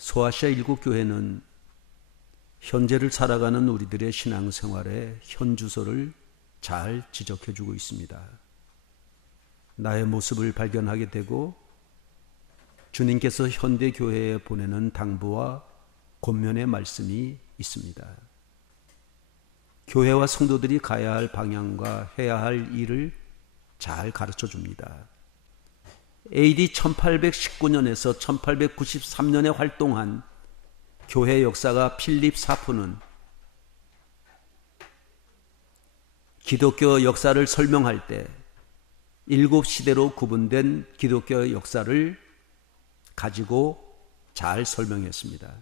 소아시아 일곱 교회는 현재를 살아가는 우리들의 신앙생활의 현주소를 잘 지적해주고 있습니다. 나의 모습을 발견하게 되고 주님께서 현대 교회에 보내는 당부와 권면의 말씀이 있습니다. 교회와 성도들이 가야 할 방향과 해야 할 일을 잘 가르쳐 줍니다. AD 1819년에서 1893년에 활동한 교회 역사가 필립 사프는 기독교 역사를 설명할 때 일곱 시대로 구분된 기독교 역사를 가지고 잘 설명했습니다.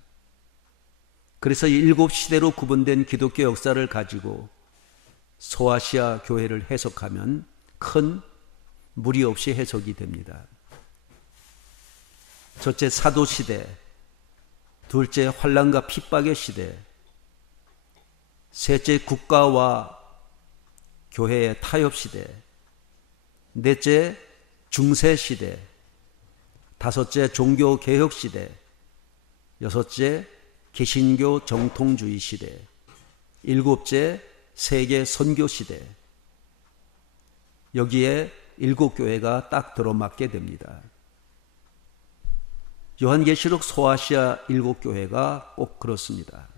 그래서 일곱 시대로 구분된 기독교 역사를 가지고 소아시아 교회를 해석하면 큰 무리 없이 해석이 됩니다. 첫째, 사도시대. 둘째, 환난과 핍박의 시대. 셋째, 국가와 교회의 타협시대. 넷째, 중세시대. 다섯째, 종교개혁시대. 여섯째, 개신교 정통주의 시대. 일곱째, 세계 선교시대. 여기에 일곱 교회가 딱 들어맞게 됩니다. 요한계시록 소아시아 일곱 교회가 꼭 그렇습니다.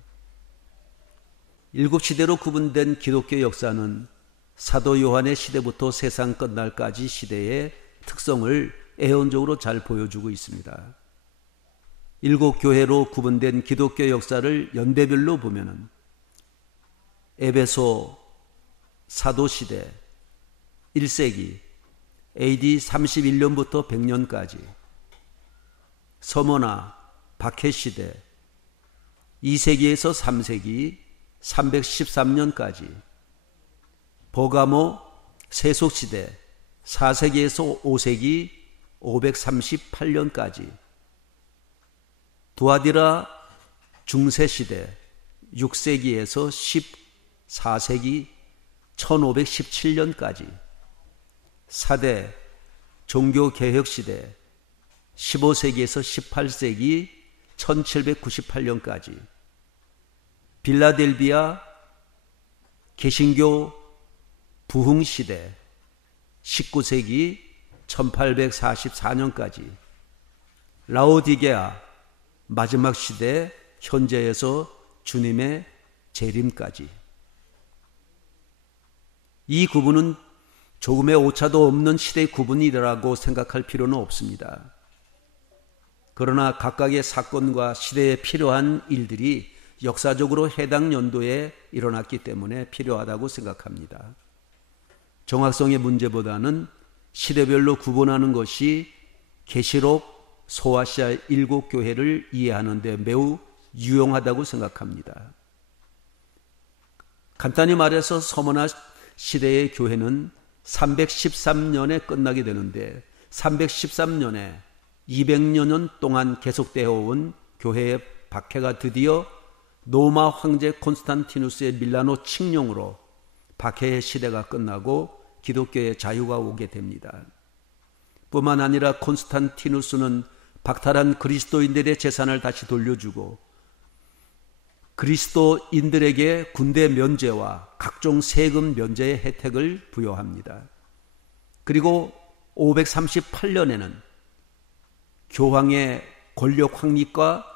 일곱 시대로 구분된 기독교 역사는 사도 요한의 시대부터 세상 끝날까지 시대의 특성을 애언적으로 잘 보여주고 있습니다. 일곱 교회로 구분된 기독교 역사를 연대별로 보면은 에베소 사도시대 1세기 AD 31년부터 100년까지, 서머나 박해시대 2세기에서 3세기 313년까지, 버가모 세속시대 4세기에서 5세기 538년까지, 두아디라 중세시대 6세기에서 14세기 1517년까지, 사대 종교개혁시대 15세기에서 18세기 1798년까지, 빌라델비아 개신교 부흥시대 19세기 1844년까지, 라오디게아 마지막 시대 현재에서 주님의 재림까지. 이 구분은 조금의 오차도 없는 시대의 구분이라고 생각할 필요는 없습니다. 그러나 각각의 사건과 시대에 필요한 일들이 역사적으로 해당 연도에 일어났기 때문에 필요하다고 생각합니다. 정확성의 문제보다는 시대별로 구분하는 것이 계시록 소아시아 일곱 교회를 이해하는 데 매우 유용하다고 생각합니다. 간단히 말해서 서머나 시대의 교회는 313년에 끝나게 되는데 313년에 200여 년 동안 계속되어 온 교회의 박해가 드디어 로마 황제 콘스탄티누스의 밀라노 칙령으로 박해의 시대가 끝나고 기독교의 자유가 오게 됩니다. 뿐만 아니라 콘스탄티누스는 박탈한 그리스도인들의 재산을 다시 돌려주고 그리스도인들에게 군대 면제와 각종 세금 면제의 혜택을 부여합니다. 그리고 538년에는 교황의 권력 확립과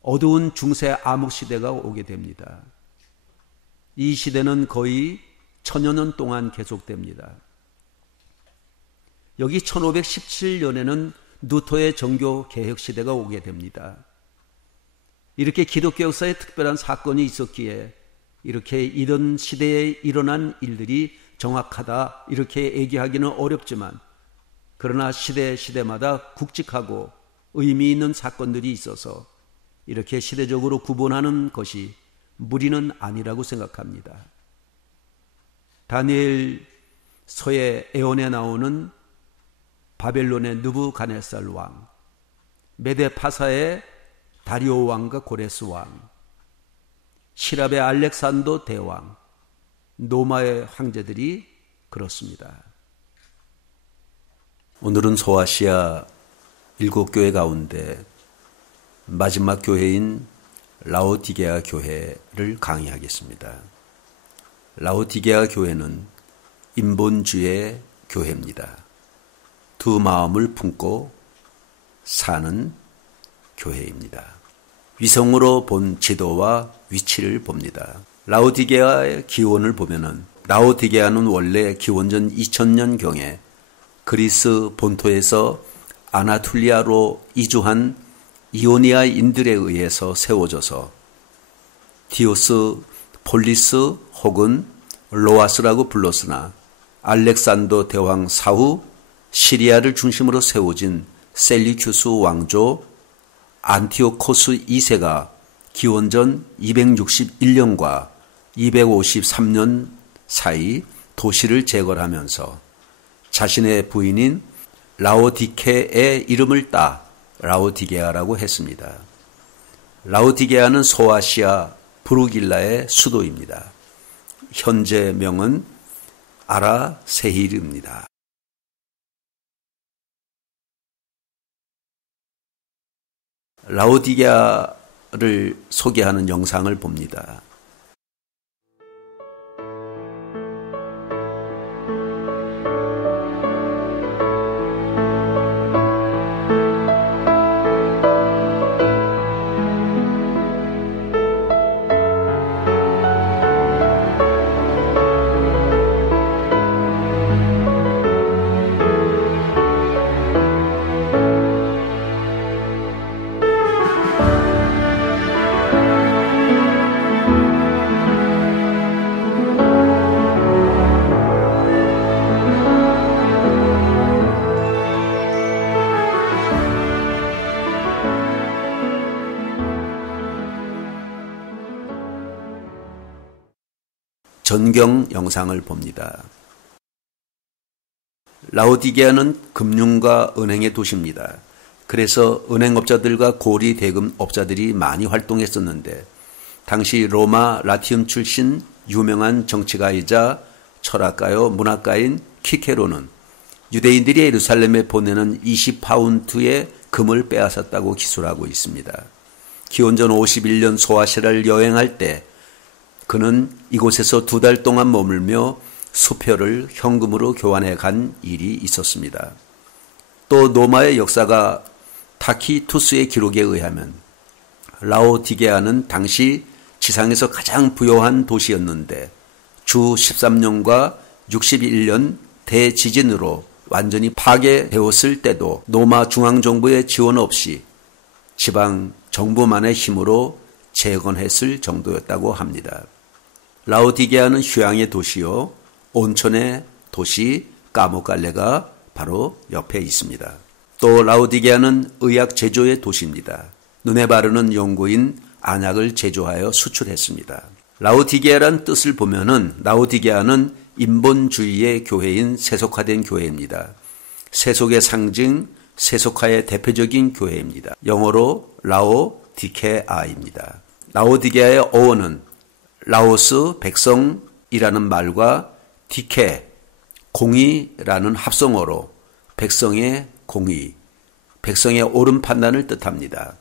어두운 중세 암흑 시대가 오게 됩니다. 이 시대는 거의 1000여 년 동안 계속됩니다. 여기 1517년에는 루터의 정교 개혁 시대가 오게 됩니다. 이렇게 기독교 역사에 특별한 사건이 있었기에 이렇게 이런 시대에 일어난 일들이 정확하다 이렇게 얘기하기는 어렵지만, 그러나 시대마다 굵직하고 의미 있는 사건들이 있어서 이렇게 시대적으로 구분하는 것이 무리는 아니라고 생각합니다. 다니엘 서의 에온에 나오는 바벨론의 느부갓네살 왕, 메데 파사의 다리오 왕과 고레스 왕, 시랍의 알렉산더 대왕, 로마의 황제들이 그렇습니다. 오늘은 소아시아 일곱 교회 가운데 마지막 교회인 라오디게아 교회를 강의하겠습니다. 라오디게아 교회는 인본주의 교회입니다. 두 마음을 품고 사는 교회입니다. 위성으로 본 지도와 위치를 봅니다. 라오디게아의 기원을 보면은 라오디게아는 원래 기원전 2000년경에 그리스 본토에서 아나툴리아로 이주한 이오니아인들에 의해서 세워져서 디오스 폴리스 혹은 로아스라고 불렀으나 알렉산더 대왕 사후 시리아를 중심으로 세워진 셀리큐스 왕조 안티오코스 2세가 기원전 261년과 253년 사이 도시를 재건하면서 자신의 부인인 라오디케의 이름을 따 라오디게아라고 했습니다. 라오디게아는 소아시아 브루길라의 수도입니다. 현재 명은 아라세힐입니다. 라오디게아를 소개하는 영상을 봅니다. 전경 영상을 봅니다. 라오디게아는 금융과 은행의 도시입니다. 그래서 은행업자들과 고리 대금업자들이 많이 활동했었는데 당시 로마 라티움 출신 유명한 정치가이자 철학가요 문학가인 키케로는 유대인들이 예루살렘에 보내는 20파운트의 금을 빼앗았다고 기술하고 있습니다. 기원전 51년 소아시아를 여행할 때 그는 이곳에서 2달 동안 머물며 수표를 현금으로 교환해 간 일이 있었습니다. 또 노마의 역사가 타키투스의 기록에 의하면 라오디게아는 당시 지상에서 가장 부유한 도시였는데 주 13년과 61년 대지진으로 완전히 파괴되었을 때도 노마 중앙정부의 지원 없이 지방 정부만의 힘으로 재건했을 정도였다고 합니다. 라오디게아는 휴양의 도시요 온천의 도시 까모갈레가 바로 옆에 있습니다. 또 라오디게아는 의약 제조의 도시입니다. 눈에 바르는 연고인 안약을 제조하여 수출했습니다. 라오디게아란 뜻을 보면은 라오디게아는 인본주의의 교회인 세속화된 교회입니다. 세속의 상징, 세속화의 대표적인 교회입니다. 영어로 라오디케아입니다. 라오디게아의 어원은 라오스 백성이라는 말과 디케, 공의라는 합성어로 백성의 공의, 백성의 옳은 판단을 뜻합니다.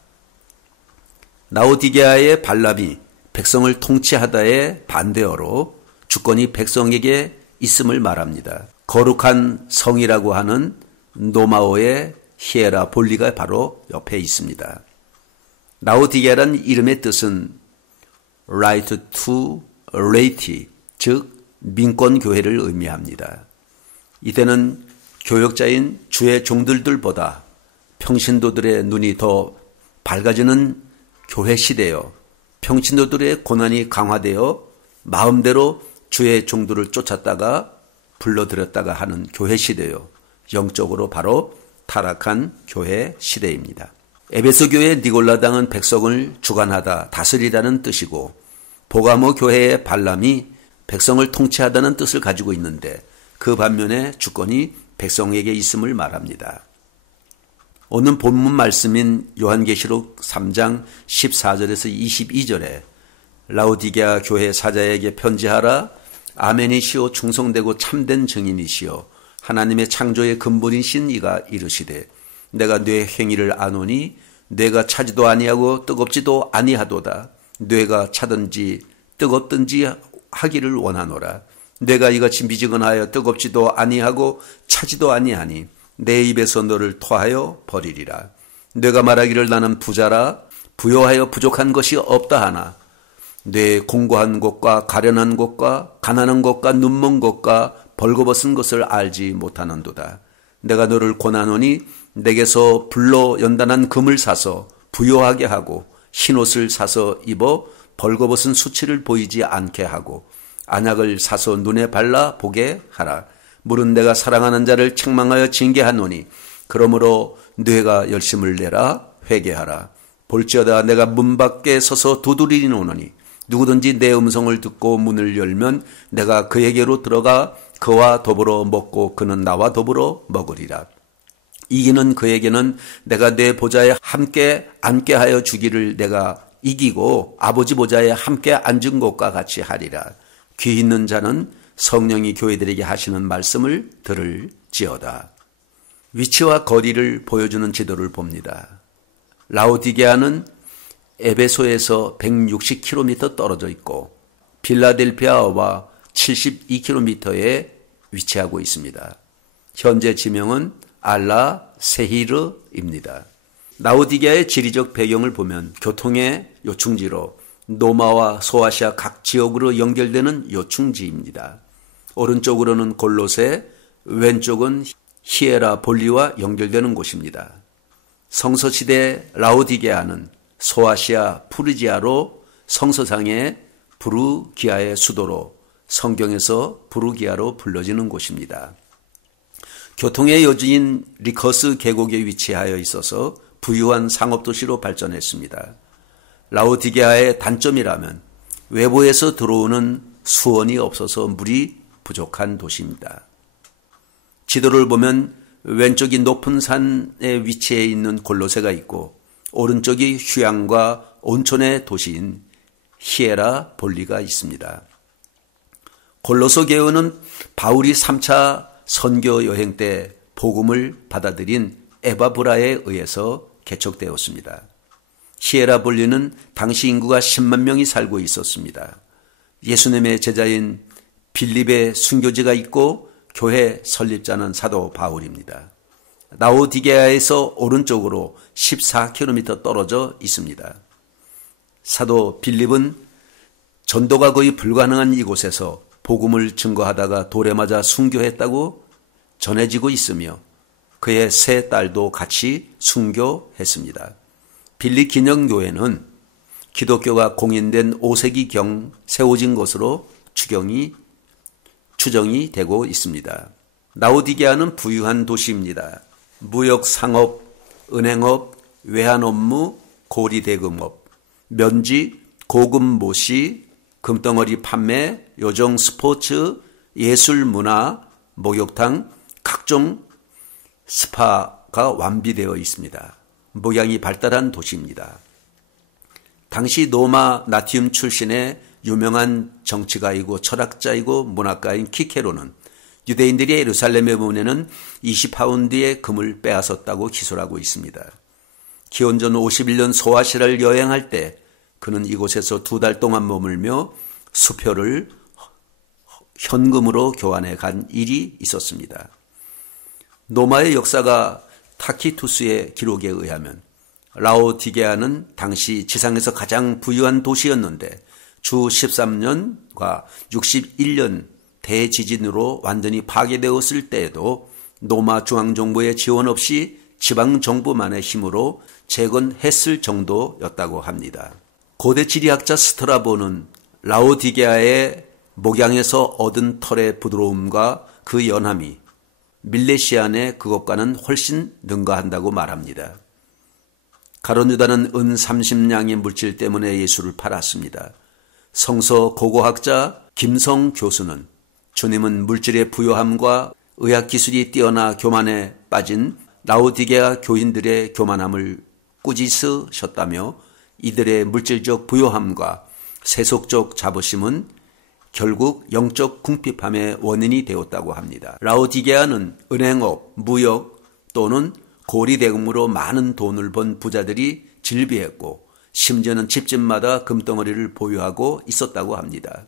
라오디게아의 발람이 백성을 통치하다의 반대어로 주권이 백성에게 있음을 말합니다. 거룩한 성이라고 하는 노마오의 히에라 볼리가 바로 옆에 있습니다. 라오디게아란 이름의 뜻은 right to laity, 즉 민권교회를 의미합니다. 이때는 교역자인 주의 종들보다 평신도들의 눈이 더 밝아지는 교회 시대요. 평신도들의 고난이 강화되어 마음대로 주의 종들을 쫓았다가 불러들였다가 하는 교회 시대요. 영적으로 바로 타락한 교회 시대입니다. 에베소 교회 니골라당은 백성을 주관하다, 다스리다는 뜻이고 보가모 교회의 발람이 백성을 통치하다는 뜻을 가지고 있는데 그 반면에 주권이 백성에게 있음을 말합니다. 오늘 본문 말씀인 요한계시록 3장 14절에서 22절에 라오디게아 교회 사자에게 편지하라. 아멘이시오 충성되고 참된 증인이시오 하나님의 창조의 근본이신 이가 이르시되 내가 네 행위를 아노니 뇌가 차지도 아니하고 뜨겁지도 아니하도다. 뇌가 차든지 뜨겁든지 하기를 원하노라. 뇌가 이같이 미지근하여 뜨겁지도 아니하고 차지도 아니하니 내 입에서 너를 토하여 버리리라. 뇌가 말하기를 나는 부자라 부요하여 부족한 것이 없다 하나 뇌의 공고한 것과 가련한 것과 가난한 것과 눈먼 것과 벌거벗은 것을 알지 못하는도다. 내가 너를 권하노니 내게서 불로 연단한 금을 사서 부요하게 하고 흰옷을 사서 입어 벌거벗은 수치를 보이지 않게 하고 안약을 사서 눈에 발라 보게 하라. 물은 내가 사랑하는 자를 책망하여 징계하노니 그러므로 뇌가 열심을 내라 회개하라. 볼지어다 내가 문 밖에 서서 두드리노니 누구든지 내 음성을 듣고 문을 열면 내가 그에게로 들어가 그와 더불어 먹고 그는 나와 더불어 먹으리라. 이기는 그에게는 내가 내 보좌에 함께 앉게 하여 주기를 내가 이기고 아버지 보좌에 함께 앉은 것과 같이 하리라. 귀 있는 자는 성령이 교회들에게 하시는 말씀을 들을지어다. 위치와 거리를 보여주는 지도를 봅니다. 라오디게아는 에베소에서 160km 떨어져 있고 빌라델피아와 72km에 위치하고 있습니다. 현재 지명은 알라 세히르입니다. 라오디게아의 지리적 배경을 보면 교통의 요충지로 노마와 소아시아 각 지역으로 연결되는 요충지입니다. 오른쪽으로는 골로새, 왼쪽은 히에라볼리와 연결되는 곳입니다. 성서시대 라오디게아는 소아시아 프르지아로 성서상의 부르기아의 수도로 성경에서 부르기아로 불려지는 곳입니다. 교통의 요지인 리커스 계곡에 위치하여 있어서 부유한 상업도시로 발전했습니다. 라오디게아의 단점이라면 외부에서 들어오는 수원이 없어서 물이 부족한 도시입니다. 지도를 보면 왼쪽이 높은 산에 위치해 있는 골로새가 있고 오른쪽이 휴양과 온천의 도시인 히에라볼리가 있습니다. 골로새 교회는 바울이 3차 선교 여행 때 복음을 받아들인 에바브라에 의해서 개척되었습니다. 히에라볼리는 당시 인구가 10만 명이 살고 있었습니다. 예수님의 제자인 빌립의 순교지가 있고 교회 설립자는 사도 바울입니다. 라오디게아에서 오른쪽으로 14km 떨어져 있습니다. 사도 빌립은 전도가 거의 불가능한 이곳에서 복음을 증거하다가 돌에 맞아 순교했다고 전해지고 있으며 그의 세 딸도 같이 순교했습니다. 빌립 기념교회는 기독교가 공인된 5세기경 세워진 것으로 추정이 되고 있습니다. 라오디게아는 부유한 도시입니다. 무역, 상업, 은행업, 외환업무, 고리대금업, 면지, 고급 모시, 금덩어리 판매, 요정 스포츠, 예술 문화, 목욕탕, 각종 스파가 완비되어 있습니다. 목양이 발달한 도시입니다. 당시 로마 나티움 출신의 유명한 정치가이고 철학자이고 문학가인 키케로는 유대인들이 예루살렘에 보내는 20파운드의 금을 빼앗았다고 기소를 하고 있습니다. 기원전 51년 소아시아를 여행할 때 그는 이곳에서 2달 동안 머물며 수표를 현금으로 교환해 간 일이 있었습니다. 로마의 역사가 타키투스의 기록에 의하면 라오디게아는 당시 지상에서 가장 부유한 도시였는데 주 13년과 61년 대지진으로 완전히 파괴되었을 때에도 로마 중앙정부의 지원 없이 지방정부만의 힘으로 재건했을 정도였다고 합니다. 고대 지리학자 스트라보는 라오디게아의 목양에서 얻은 털의 부드러움과 그 연함이 밀레시안의 그것과는 훨씬 능가한다고 말합니다. 가룟 유다는 은 30냥의 물질 때문에 예수를 팔았습니다. 성서 고고학자 김성 교수는 주님은 물질의 부요함과 의학기술이 뛰어나 교만에 빠진 라오디게아 교인들의 교만함을 꾸짖으셨다며 이들의 물질적 부요함과 세속적 자부심은 결국 영적 궁핍함의 원인이 되었다고 합니다. 라오디게아는 은행업, 무역 또는 고리 대금으로 많은 돈을 번 부자들이 질비했고 심지어는 집집마다 금덩어리를 보유하고 있었다고 합니다.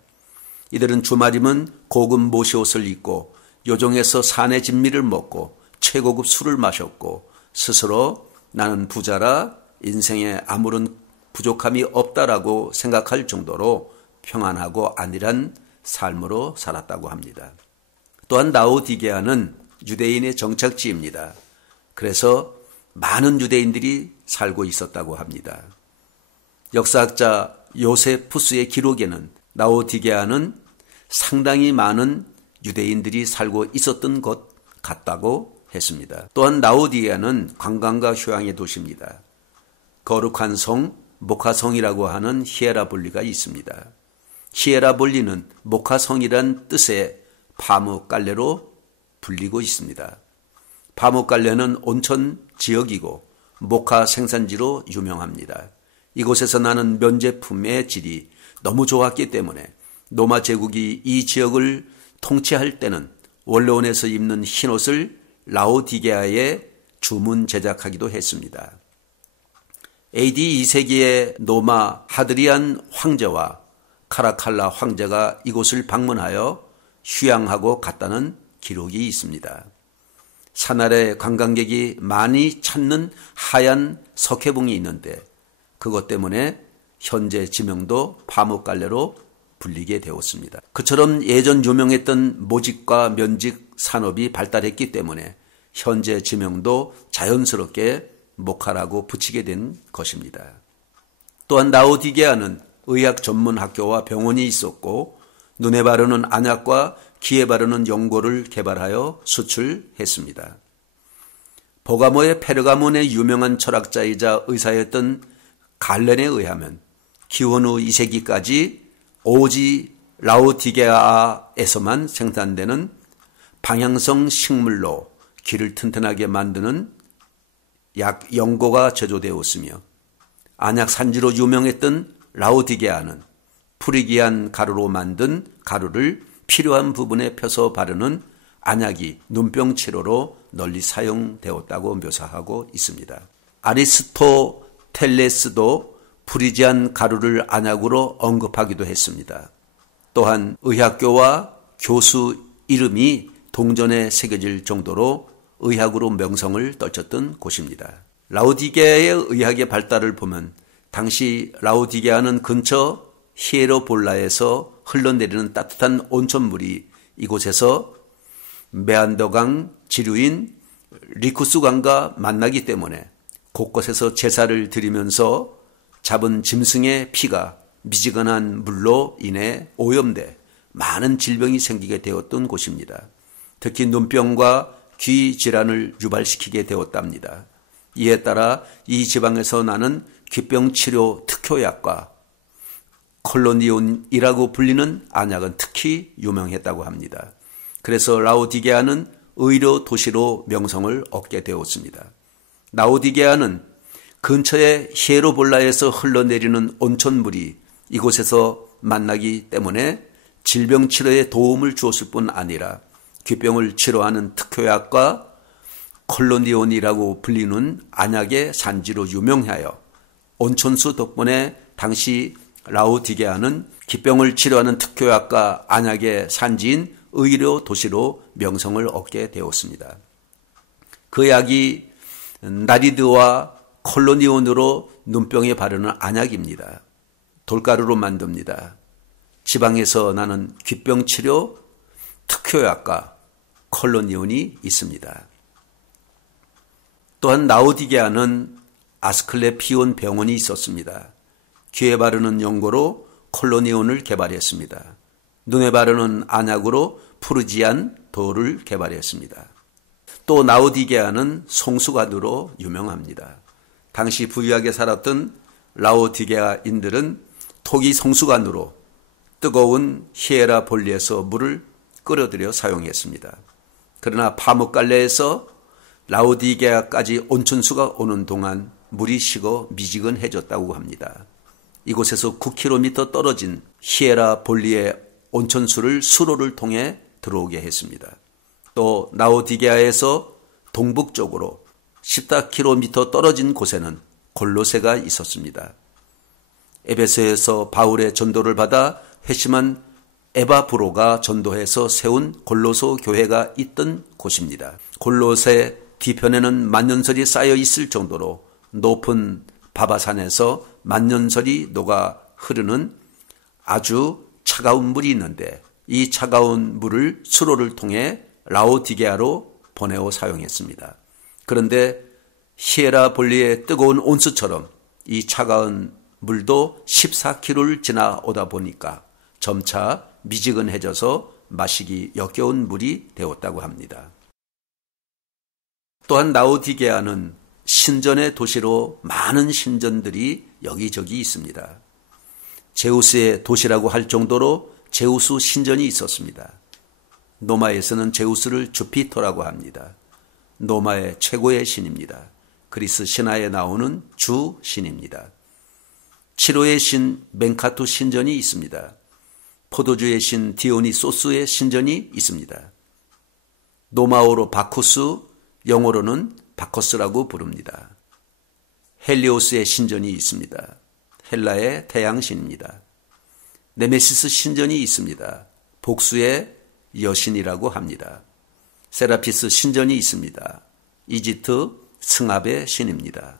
이들은 주말이면 고급 모시옷을 입고 요정에서 산의 진미를 먹고 최고급 술을 마셨고 스스로 나는 부자라 인생에 아무런 부족함이 없다라고 생각할 정도로 평안하고 안일한 삶으로 살았다고 합니다. 또한 라오디게아는 유대인의 정착지입니다. 그래서 많은 유대인들이 살고 있었다고 합니다. 역사학자 요세푸스의 기록에는 라오디게아는 상당히 많은 유대인들이 살고 있었던 것 같다고 했습니다. 또한 라오디게아는 관광과 휴양의 도시입니다. 거룩한 성, 모카성이라고 하는 히에라볼리가 있습니다. 히에라볼리는 모카성이란 뜻의 파묵갈레로 불리고 있습니다. 파묵갈레는 온천 지역이고 모카 생산지로 유명합니다. 이곳에서 나는 면제품의 질이 너무 좋았기 때문에 로마 제국이 이 지역을 통치할 때는 원로원에서 입는 흰옷을 라오디게아에 주문 제작하기도 했습니다. AD 2세기에 로마 하드리안 황제와 카라칼라 황제가 이곳을 방문하여 휴양하고 갔다는 기록이 있습니다. 산 아래 관광객이 많이 찾는 하얀 석회봉이 있는데 그것 때문에 현재 지명도 파묵갈레로 불리게 되었습니다. 그처럼 예전 유명했던 모직과 면직 산업이 발달했기 때문에 현재 지명도 자연스럽게 모카라고 붙이게 된 것입니다. 또한 라오디게아는 의학 전문 학교와 병원이 있었고 눈에 바르는 안약과 귀에 바르는 연고를 개발하여 수출했습니다. 버가모의 페르가몬의 유명한 철학자이자 의사였던 갈렌에 의하면 기원 후 2세기까지 오지 라오디게아에서만 생산되는 방향성 식물로 귀를 튼튼하게 만드는 약 연고가 제조되었으며 안약 산지로 유명했던 라오디게아는 프리기안 가루로 만든 가루를 필요한 부분에 펴서 바르는 안약이 눈병 치료로 널리 사용되었다고 묘사하고 있습니다. 아리스토텔레스도 프리지안 가루를 안약으로 언급하기도 했습니다. 또한 의학교와 교수 이름이 동전에 새겨질 정도로 의학으로 명성을 떨쳤던 곳입니다. 라오디게아의 의학의 발달을 보면 당시 라오디게아는 근처 히에로볼라에서 흘러내리는 따뜻한 온천물이 이곳에서 메안더강 지류인 리쿠스강과 만나기 때문에 곳곳에서 제사를 드리면서 잡은 짐승의 피가 미지근한 물로 인해 오염돼 많은 질병이 생기게 되었던 곳입니다. 특히 눈병과 귀 질환을 유발시키게 되었답니다. 이에 따라 이 지방에서 나는 귀병 치료 특효약과 콜로니온이라고 불리는 안약은 특히 유명했다고 합니다. 그래서 라오디게아는 의료 도시로 명성을 얻게 되었습니다. 라오디게아는 근처의 히에로볼라에서 흘러내리는 온천물이 이곳에서 만나기 때문에 질병 치료에 도움을 주었을 뿐 아니라 귀병을 치료하는 특효약과 콜로니온이라고 불리는 안약의 산지로 유명하여 온천수 덕분에 당시 라오디게아는 기병을 치료하는 특효약과 안약의 산지인 의료 도시로 명성을 얻게 되었습니다. 그 약이 나리드와 콜로니온으로 눈병에 바르는 안약입니다. 돌가루로 만듭니다. 지방에서 나는 귀병 치료 특효약과 콜로니온이 있습니다. 또한 라오디게아는 아스클레피온 병원이 있었습니다. 귀에 바르는 연고로 콜로니온을 개발했습니다. 눈에 바르는 안약으로 푸르지안 돌을 개발했습니다. 또 라오디게아는 송수관으로 유명합니다. 당시 부유하게 살았던 라오디게아인들은 토기 송수관으로 뜨거운 히에라볼리에서 물을 끓여들여 사용했습니다. 그러나 파묵갈레에서 라오디게아까지 온천수가 오는 동안 물이 식어 미지근해졌다고 합니다. 이곳에서 9km 떨어진 히에라볼리의 온천수를 수로를 통해 들어오게 했습니다. 또 라오디게아에서 동북쪽으로 14km 떨어진 곳에는 골로새가 있었습니다. 에베소에서 바울의 전도를 받아 회심한 에바브로가 전도해서 세운 골로소 교회가 있던 곳입니다. 골로새 뒤편에는 만년설이 쌓여 있을 정도로 높은 바바산에서 만년설이 녹아 흐르는 아주 차가운 물이 있는데 이 차가운 물을 수로를 통해 라오디게아로 보내어 사용했습니다. 그런데 히에라볼리의 뜨거운 온수처럼 이 차가운 물도 14km를 지나오다 보니까 점차 미지근해져서 마시기 역겨운 물이 되었다고 합니다. 또한 라오디게아는 신전의 도시로 많은 신전들이 여기저기 있습니다. 제우스의 도시라고 할 정도로 제우스 신전이 있었습니다. 노마에서는 제우스를 주피터라고 합니다. 노마의 최고의 신입니다. 그리스 신화에 나오는 주 신입니다. 치로의 신 맹카투 신전이 있습니다. 포도주의 신 디오니소스의 신전이 있습니다. 노마어로 바쿠스, 영어로는 바커스라고 부릅니다. 헬리오스의 신전이 있습니다. 헬라의 태양신입니다. 네메시스 신전이 있습니다. 복수의 여신이라고 합니다. 세라피스 신전이 있습니다. 이집트 승합의 신입니다.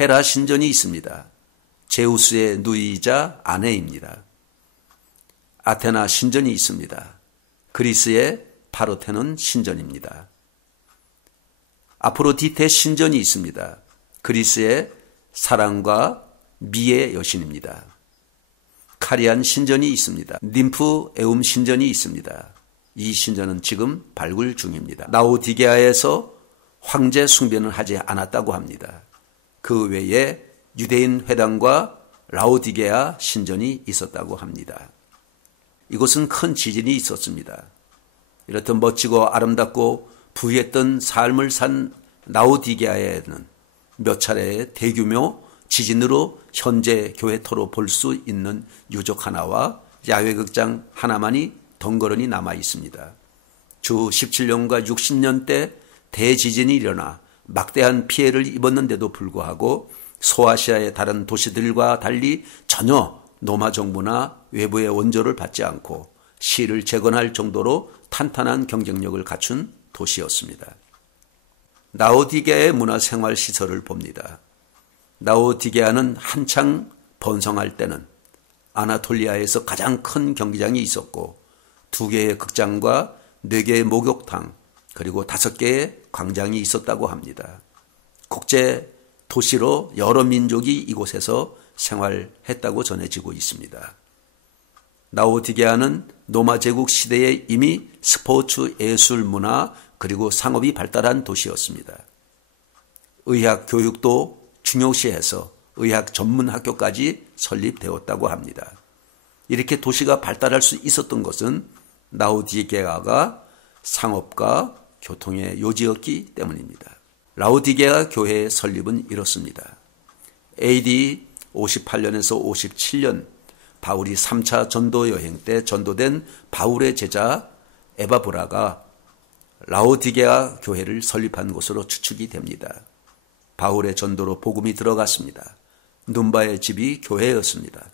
헤라 신전이 있습니다. 제우스의 누이이자 아내입니다. 아테나 신전이 있습니다. 그리스의 파르테논 신전입니다. 아프로디테 신전이 있습니다. 그리스의 사랑과 미의 여신입니다. 카리안 신전이 있습니다. 님프 에움 신전이 있습니다. 이 신전은 지금 발굴 중입니다. 라오디게아에서 황제 숭배는 하지 않았다고 합니다. 그 외에 유대인 회당과 라오디게아 신전이 있었다고 합니다. 이곳은 큰 지진이 있었습니다. 이렇듯 멋지고 아름답고 부유했던 삶을 산 라오디게아에는 몇 차례의 대규모 지진으로 현재 교회터로 볼 수 있는 유적 하나와 야외극장 하나만이 덩그러니 남아 있습니다. 주 17년과 60년 때 대지진이 일어나 막대한 피해를 입었는데도 불구하고 소아시아의 다른 도시들과 달리 전혀 로마 정부나 외부의 원조를 받지 않고 시를 재건할 정도로 탄탄한 경쟁력을 갖춘 도시였습니다. 라오디게아의 문화생활시설을 봅니다. 라오디게아는 한창 번성할 때는 아나톨리아에서 가장 큰 경기장이 있었고 2개의 극장과 4개의 목욕탕 그리고 5개의 광장이 있었다고 합니다. 국제 도시로 여러 민족이 이곳에서 생활했다고 전해지고 있습니다. 라오디게아는 로마 제국 시대에 이미 스포츠, 예술, 문화 그리고 상업이 발달한 도시였습니다. 의학 교육도 중요시해서 의학 전문 학교까지 설립되었다고 합니다. 이렇게 도시가 발달할 수 있었던 것은 라오디게아가 상업과 교통의 요지였기 때문입니다. 라오디게아 교회의 설립은 이렇습니다. AD 58년에서 57년 바울이 3차 전도 여행 때 전도된 바울의 제자 에바브라가 라오디게아 교회를 설립한 것으로 추측이 됩니다. 바울의 전도로 복음이 들어갔습니다. 눈바의 집이 교회였습니다.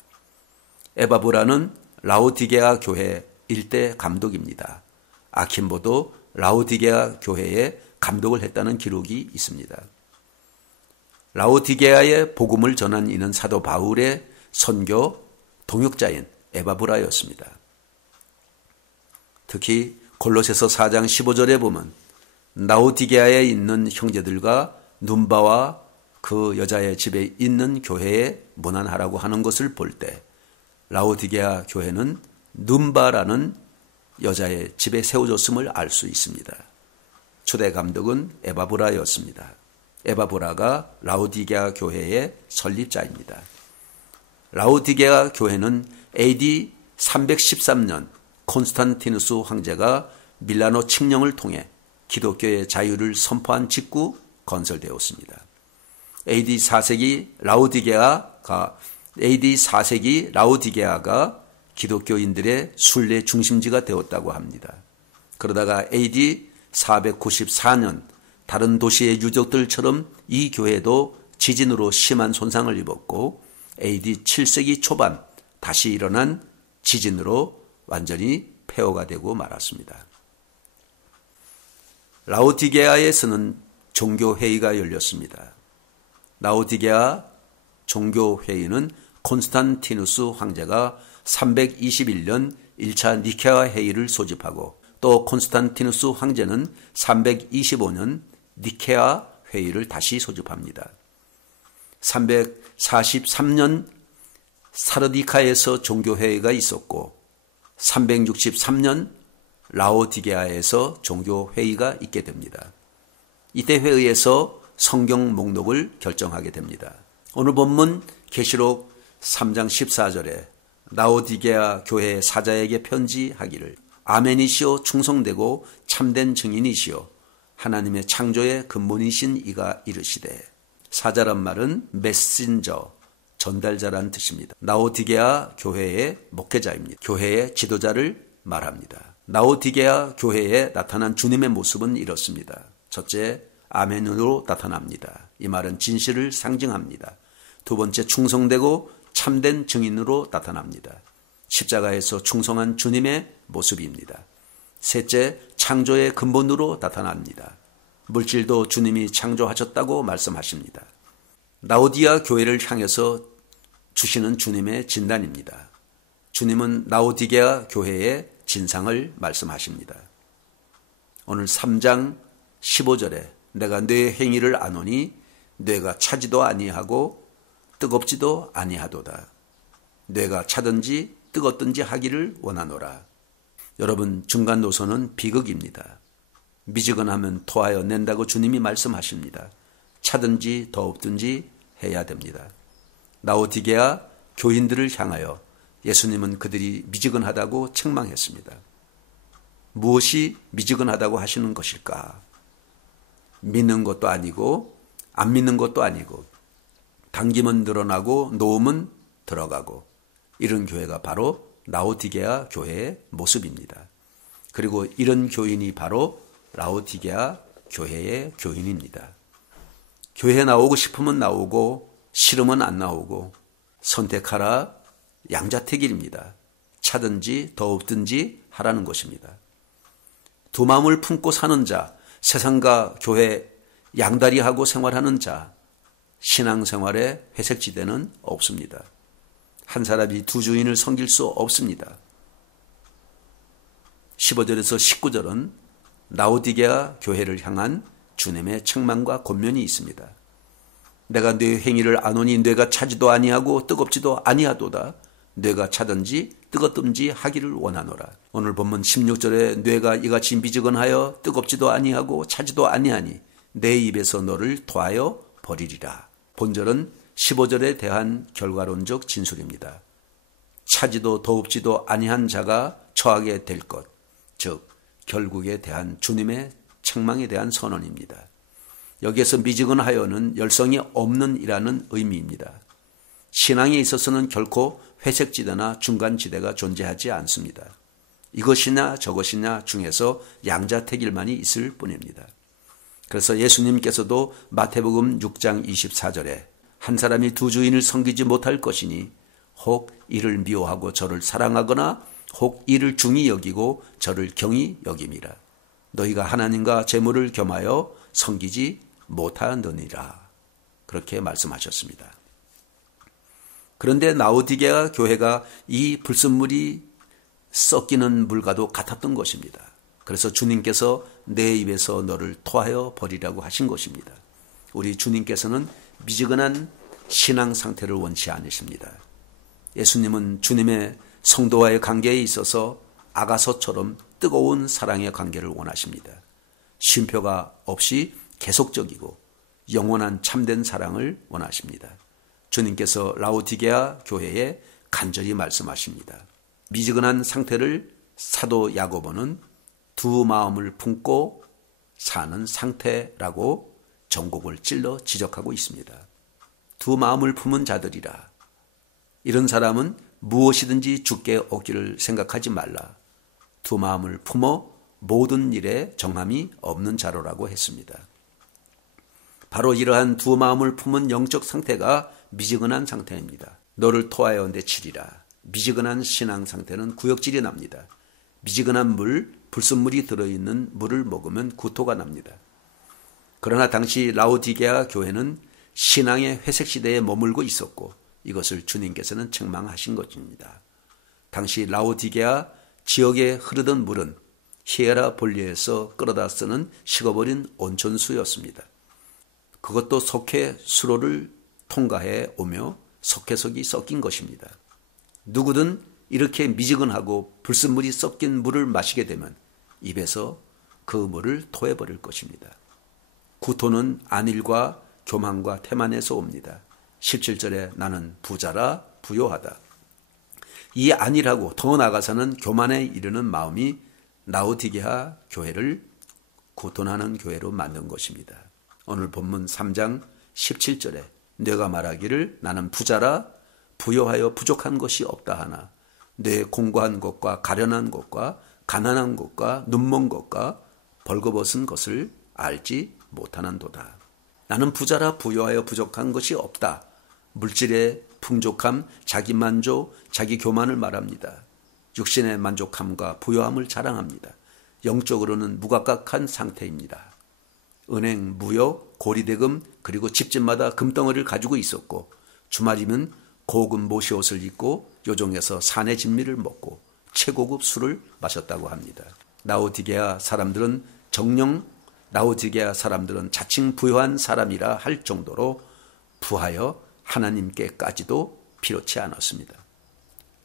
에바브라는 라오디게아 교회 일대 감독입니다. 아킨보도 라오디게아 교회에 감독을 했다는 기록이 있습니다. 라오디게아의 복음을 전한 이는 사도 바울의 선교 동역자인 에바브라였습니다. 특히 골로새서 4장 15절에 보면 라오디게아에 있는 형제들과 눈바와 그 여자의 집에 있는 교회에 문안하라고 하는 것을 볼 때 라오디게아 교회는 눈바라는 여자의 집에 세워졌음을 알 수 있습니다. 초대 감독은 에바브라였습니다. 에바브라가 라오디게아 교회의 설립자입니다. 라오디게아 교회는 AD 313년 콘스탄티누스 황제가 밀라노 칙령을 통해 기독교의 자유를 선포한 직후 건설되었습니다. AD 4세기 라오디게아가 기독교인들의 순례 중심지가 되었다고 합니다. 그러다가 AD 494년 다른 도시의 유적들처럼 이 교회도 지진으로 심한 손상을 입었고 AD 7세기 초반 다시 일어난 지진으로 완전히 폐허가 되고 말았습니다. 라오디게아에서는 종교회의가 열렸습니다. 라오디게아 종교회의는 콘스탄티누스 황제가 321년 1차 니케아 회의를 소집하고 또 콘스탄티누스 황제는 325년 니케아 회의를 다시 소집합니다. 343년 사르디카에서 종교회의가 있었고 363년 라오디게아에서 종교회의가 있게 됩니다. 이때 회의에서 성경 목록을 결정하게 됩니다. 오늘 본문 계시록 3장 14절에 라오디게아 교회 사자에게 편지하기를 아멘이시오 충성되고 참된 증인이시오 하나님의 창조의 근본이신 이가 이르시되 사자란 말은 메신저 전달자란 뜻입니다. 라오디게아 교회의 목회자입니다. 교회의 지도자를 말합니다. 라오디게아 교회에 나타난 주님의 모습은 이렇습니다. 첫째, 아멘으로 나타납니다. 이 말은 진실을 상징합니다. 두 번째, 충성되고 참된 증인으로 나타납니다. 십자가에서 충성한 주님의 모습입니다. 셋째, 창조의 근본으로 나타납니다. 물질도 주님이 창조하셨다고 말씀하십니다. 라오디게아 교회를 향해서 주시는 주님의 진단입니다. 주님은 라오디게아 교회의 진상을 말씀하십니다. 오늘 3장 15절에 내가 네 행위를 아노니 뇌가 차지도 아니하고 뜨겁지도 아니하도다. 뇌가 차든지 뜨겁든지 하기를 원하노라. 여러분, 중간 노선은 비극입니다. 미지근하면 토하여 낸다고 주님이 말씀하십니다. 차든지 더웁든지 해야 됩니다. 라오디게아 교인들을 향하여 예수님은 그들이 미지근하다고 책망했습니다. 무엇이 미지근하다고 하시는 것일까? 믿는 것도 아니고 안 믿는 것도 아니고 당기면 늘어나고 놓으면 들어가고 이런 교회가 바로 라오디게아 교회의 모습입니다. 그리고 이런 교인이 바로 라오디게아 교회의 교인입니다. 교회에 나오고 싶으면 나오고 싫으면 안 나오고 선택하라 양자택일입니다. 차든지 더웁든지 하라는 것입니다. 두 마음을 품고 사는 자, 세상과 교회 양다리하고 생활하는 자, 신앙생활에 회색지대는 없습니다. 한 사람이 두 주인을 섬길 수 없습니다. 15절에서 19절은 라오디게아 교회를 향한 주님의 책망과 권면이 있습니다. 내가 네 행위를 아노니 뇌가 차지도 아니하고 뜨겁지도 아니하도다. 뇌가 차든지 뜨겁든지 하기를 원하노라. 오늘 본문 16절에 뇌가 이같이 미지근하여 뜨겁지도 아니하고 차지도 아니하니 내 입에서 너를 토하여 버리리라. 본절은 15절에 대한 결과론적 진술입니다. 차지도 더웁지도 아니한 자가 처하게 될 것, 즉 결국에 대한 주님의 책망에 대한 선언입니다. 여기에서 미지근하여는 열성이 없는 이라는 의미입니다. 신앙에 있어서는 결코 회색지대나 중간지대가 존재하지 않습니다. 이것이냐 저것이냐 중에서 양자택일만이 있을 뿐입니다. 그래서 예수님께서도 마태복음 6장 24절에 한 사람이 두 주인을 섬기지 못할 것이니 혹 이를 미워하고 저를 사랑하거나 혹 이를 중히 여기고 저를 경히 여김이라. 너희가 하나님과 재물을 겸하여 섬기지 못하느니라. 그렇게 말씀하셨습니다. 그런데 라오디게아 교회가 이 불순물이 섞이는 물과도 같았던 것입니다. 그래서 주님께서 내 입에서 너를 토하여 버리라고 하신 것입니다. 우리 주님께서는 미지근한 신앙 상태를 원치 않으십니다. 예수님은 주님의 성도와의 관계에 있어서 아가서처럼 뜨거운 사랑의 관계를 원하십니다. 쉼표가 없이 계속적이고 영원한 참된 사랑을 원하십니다. 주님께서 라오디게아 교회에 간절히 말씀하십니다. 미지근한 상태를 사도 야고보는 두 마음을 품고 사는 상태라고 전곡을 찔러 지적하고 있습니다. 두 마음을 품은 자들이라. 이런 사람은 무엇이든지 주께 얻기를 생각하지 말라. 두 마음을 품어 모든 일에 정함이 없는 자로라고 했습니다. 바로 이러한 두 마음을 품은 영적 상태가 미지근한 상태입니다. 너를 토하여 내치리라. 미지근한 신앙 상태는 구역질이 납니다. 미지근한 물, 불순물이 들어있는 물을 먹으면 구토가 납니다. 그러나 당시 라오디게아 교회는 신앙의 회색 시대에 머물고 있었고 이것을 주님께서는 책망하신 것입니다. 당시 라오디게아 지역에 흐르던 물은 히에라볼리에서 끌어다 쓰는 식어버린 온천수였습니다. 그것도 석회 수로를 통과해 오며 석회석이 섞인 것입니다. 누구든 이렇게 미지근하고 불순물이 섞인 물을 마시게 되면 입에서 그 물을 토해버릴 것입니다. 구토는 안일과 교만과 태만에서 옵니다. 17절에 나는 부자라 부요하다. 이 안일하고 더 나아가서는 교만에 이르는 마음이 라오디게아 교회를 구토나는 교회로 만든 것입니다. 오늘 본문 3장 17절에 내가 말하기를 나는 부자라 부요하여 부족한 것이 없다 하나 내 공고한 것과 가련한 것과 가난한 것과 눈먼 것과 벌거벗은 것을 알지 못하는도다. 나는 부자라 부요하여 부족한 것이 없다. 물질의 풍족함, 자기만족, 자기교만을 말합니다. 육신의 만족함과 부요함을 자랑합니다. 영적으로는 무감각한 상태입니다. 은행, 무역, 고리대금 그리고 집집마다 금덩어리를 가지고 있었고 주말이면 고급 모시옷을 입고 요정에서 산의 진미를 먹고 최고급 술을 마셨다고 합니다. 라오디게아 사람들은 자칭 부유한 사람이라 할 정도로 부하여 하나님께까지도 필요치 않았습니다.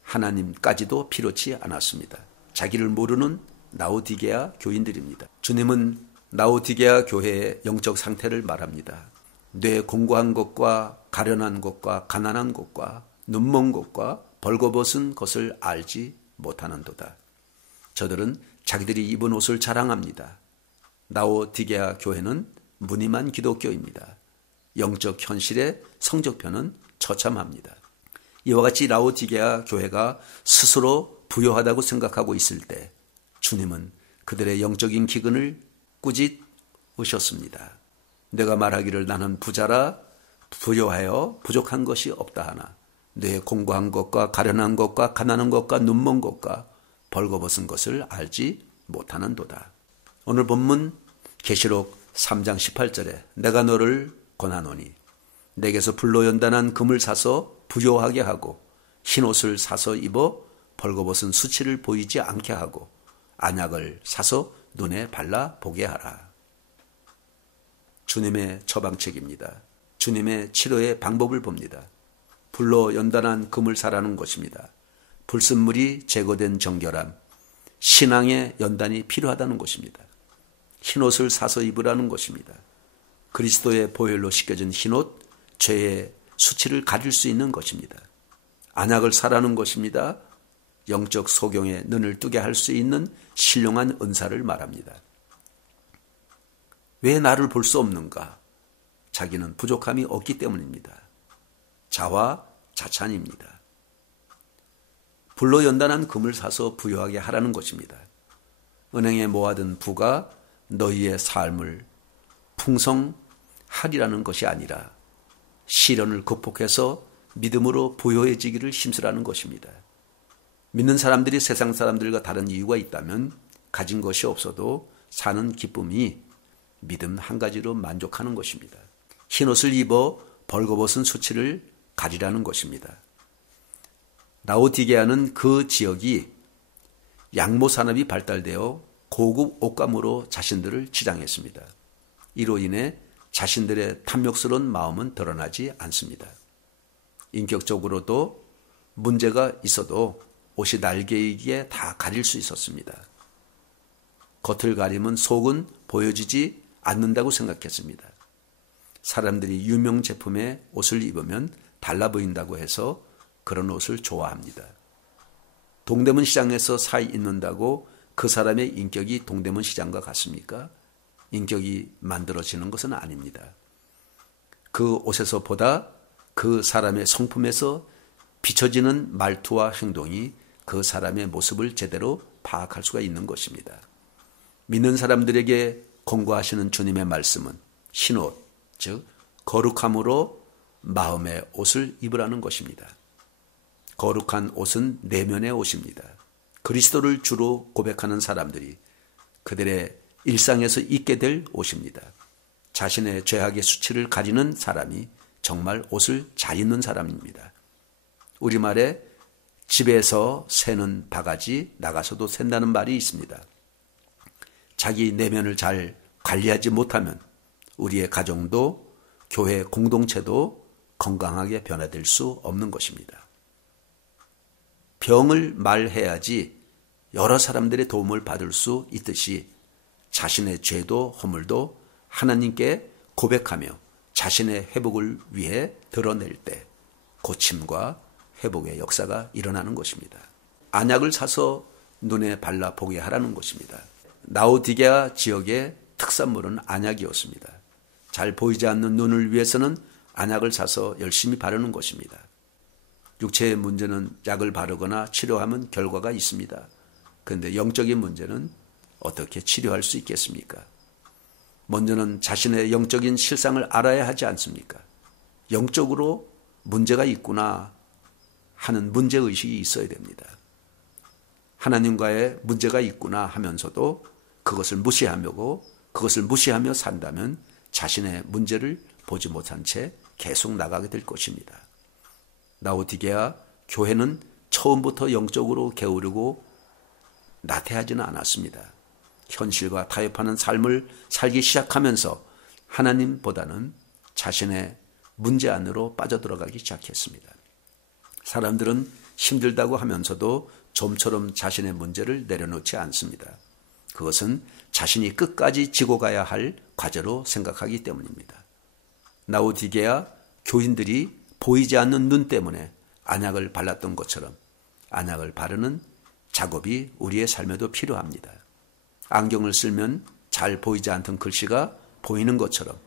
하나님까지도 필요치 않았습니다. 자기를 모르는 라오디게아 교인들입니다. 주님은 라오디게아 교회의 영적 상태를 말합니다. 뇌 공고한 것과 가련한 것과 가난한 것과 눈먼 것과 벌거벗은 것을 알지 못하는도다. 저들은 자기들이 입은 옷을 자랑합니다. 라오디게아 교회는 무늬만 기독교입니다. 영적 현실의 성적표는 처참합니다. 이와 같이 라오디게아 교회가 스스로 부요하다고 생각하고 있을 때 주님은 그들의 영적인 기근을 꾸짖으셨습니다. 내가 말하기를 나는 부자라 부요하여 부족한 것이 없다 하나 내 공고한 것과 가련한 것과 가난한 것과 눈먼 것과 벌거벗은 것을 알지 못하는도다. 오늘 본문 계시록 3장 18절에 내가 너를 권하노니 내게서 불로 연단한 금을 사서 부요하게 하고 흰옷을 사서 입어 벌거벗은 수치를 보이지 않게 하고 안약을 사서 눈에 발라 보게 하라. 주님의 처방책입니다. 주님의 치료의 방법을 봅니다. 불로 연단한 금을 사라는 것입니다. 불순물이 제거된 정결함, 신앙의 연단이 필요하다는 것입니다. 흰옷을 사서 입으라는 것입니다. 그리스도의 보혈로 씻겨진 흰옷, 죄의 수치를 가릴 수 있는 것입니다. 안약을 사라는 것입니다. 영적 소경의 눈을 뜨게 할 수 있는 신령한 은사를 말합니다. 왜 나를 볼 수 없는가? 자기는 부족함이 없기 때문입니다. 자화자찬입니다. 불로 연단한 금을 사서 부요하게 하라는 것입니다. 은행에 모아둔 부가 너희의 삶을 풍성하리라는 것이 아니라 시련을 극복해서 믿음으로 부요해지기를 힘쓰라는 것입니다. 믿는 사람들이 세상 사람들과 다른 이유가 있다면 가진 것이 없어도 사는 기쁨이 믿음 한 가지로 만족하는 것입니다. 흰옷을 입어 벌거벗은 수치를 가리라는 것입니다. 라오디게아는 그 지역이 양모 산업이 발달되어 고급 옷감으로 자신들을 치장했습니다. 이로 인해 자신들의 탐욕스러운 마음은 드러나지 않습니다. 인격적으로도 문제가 있어도 옷이 날개이기에 다 가릴 수 있었습니다. 겉을 가리면 속은 보여지지 않는다고 생각했습니다. 사람들이 유명 제품의 옷을 입으면 달라 보인다고 해서 그런 옷을 좋아합니다. 동대문 시장에서 사 입는다고 그 사람의 인격이 동대문 시장과 같습니까? 인격이 만들어지는 것은 아닙니다. 그 옷에서 보다 그 사람의 성품에서 비춰지는 말투와 행동이 그 사람의 모습을 제대로 파악할 수가 있는 것입니다. 믿는 사람들에게 권고하시는 주님의 말씀은 흰옷, 즉 거룩함으로 마음의 옷을 입으라는 것입니다. 거룩한 옷은 내면의 옷입니다. 그리스도를 주로 고백하는 사람들이 그들의 일상에서 입게 될 옷입니다. 자신의 죄악의 수치를 가리는 사람이 정말 옷을 잘 입는 사람입니다. 우리말에 집에서 새는 바가지 나가서도 샌다는 말이 있습니다. 자기 내면을 잘 관리하지 못하면 우리의 가정도 교회 공동체도 건강하게 변화될 수 없는 것입니다. 병을 말해야지 여러 사람들의 도움을 받을 수 있듯이 자신의 죄도 허물도 하나님께 고백하며 자신의 회복을 위해 드러낼 때 고침과 회복의 역사가 일어나는 것입니다. 안약을 사서 눈에 발라 보게 하라는 것입니다. 라오디게아 지역의 특산물은 안약이었습니다. 잘 보이지 않는 눈을 위해서는 안약을 사서 열심히 바르는 것입니다. 육체의 문제는 약을 바르거나 치료하면 결과가 있습니다. 그런데 영적인 문제는 어떻게 치료할 수 있겠습니까? 먼저는 자신의 영적인 실상을 알아야 하지 않습니까? 영적으로 문제가 있구나 하는 문제의식이 있어야 됩니다. 하나님과의 문제가 있구나 하면서도 그것을 무시하며 산다면 자신의 문제를 보지 못한 채 계속 나가게 될 것입니다. 라오디게아 교회는 처음부터 영적으로 게으르고 나태하지는 않았습니다. 현실과 타협하는 삶을 살기 시작하면서 하나님보다는 자신의 문제 안으로 빠져들어가기 시작했습니다. 사람들은 힘들다고 하면서도 좀처럼 자신의 문제를 내려놓지 않습니다. 그것은 자신이 끝까지 지고 가야 할 과제로 생각하기 때문입니다. 라오디게아 교인들이 보이지 않는 눈 때문에 안약을 발랐던 것처럼 안약을 바르는 작업이 우리의 삶에도 필요합니다. 안경을 쓰면 잘 보이지 않던 글씨가 보이는 것처럼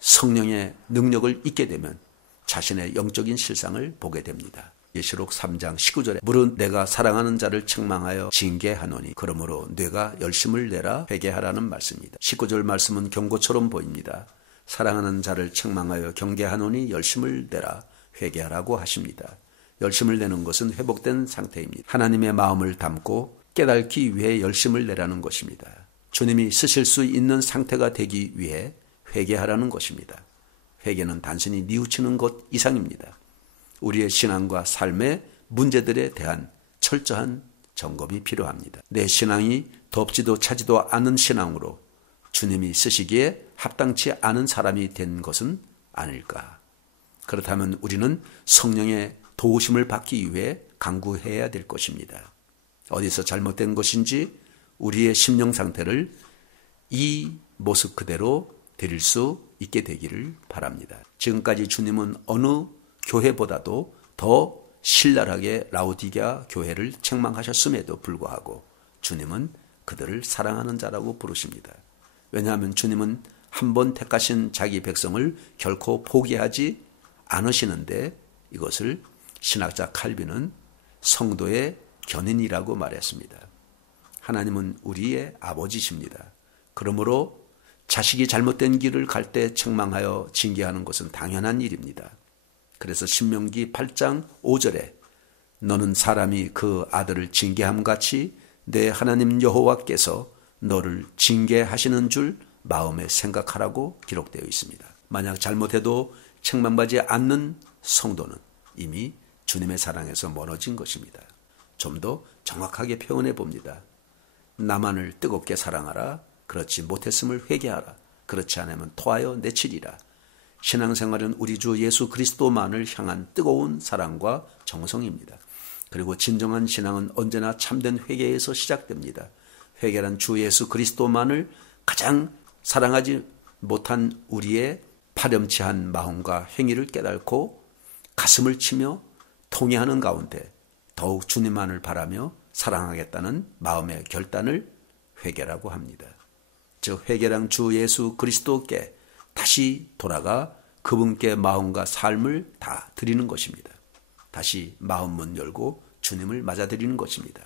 성령의 능력을 잊게 되면 자신의 영적인 실상을 보게 됩니다. 계시록 3장 19절에 물은 내가 사랑하는 자를 책망하여 징계하노니 그러므로 네가 열심을 내라 회개하라는 말씀입니다. 19절 말씀은 경고처럼 보입니다. 사랑하는 자를 책망하여 경계하노니 열심을 내라 회개하라고 하십니다. 열심을 내는 것은 회복된 상태입니다. 하나님의 마음을 담고 깨닫기 위해 열심을 내라는 것입니다. 주님이 쓰실 수 있는 상태가 되기 위해 회개하라는 것입니다. 회개는 단순히 뉘우치는 것 이상입니다. 우리의 신앙과 삶의 문제들에 대한 철저한 점검이 필요합니다. 내 신앙이 덥지도 차지도 않은 신앙으로 주님이 쓰시기에 합당치 않은 사람이 된 것은 아닐까. 그렇다면 우리는 성령의 도우심을 받기 위해 간구해야 될 것입니다. 어디서 잘못된 것인지 우리의 심령 상태를 이 모습 그대로 드릴 수 있게 되기를 바랍니다. 지금까지 주님은 어느 교회보다도 더 신랄하게 라오디게아 교회를 책망하셨음에도 불구하고 주님은 그들을 사랑하는 자라고 부르십니다. 왜냐하면 주님은 한 번 택하신 자기 백성을 결코 포기하지 않으시는데 이것을 신학자 칼빈은 성도의 견인이라고 말했습니다. 하나님은 우리의 아버지십니다. 그러므로 자식이 잘못된 길을 갈 때 책망하여 징계하는 것은 당연한 일입니다. 그래서 신명기 8장 5절에 너는 사람이 그 아들을 징계함같이 내 하나님 여호와께서 너를 징계하시는 줄 마음에 생각하라고 기록되어 있습니다. 만약 잘못해도 책망받지 않는 성도는 이미 주님의 사랑에서 멀어진 것입니다. 좀 더 정확하게 표현해 봅니다. 나만을 뜨겁게 사랑하라. 그렇지 못했음을 회개하라. 그렇지 않으면 토하여 내치리라. 신앙생활은 우리 주 예수 그리스도만을 향한 뜨거운 사랑과 정성입니다. 그리고 진정한 신앙은 언제나 참된 회개에서 시작됩니다. 회개란 주 예수 그리스도만을 가장 사랑하지 못한 우리의 파렴치한 마음과 행위를 깨닫고 가슴을 치며 통회하는 가운데 더욱 주님만을 바라며 사랑하겠다는 마음의 결단을 회개라고 합니다. 즉 회개란 주 예수 그리스도께 다시 돌아가 그분께 마음과 삶을 다 드리는 것입니다. 다시 마음문 열고 주님을 맞아들이는 것입니다.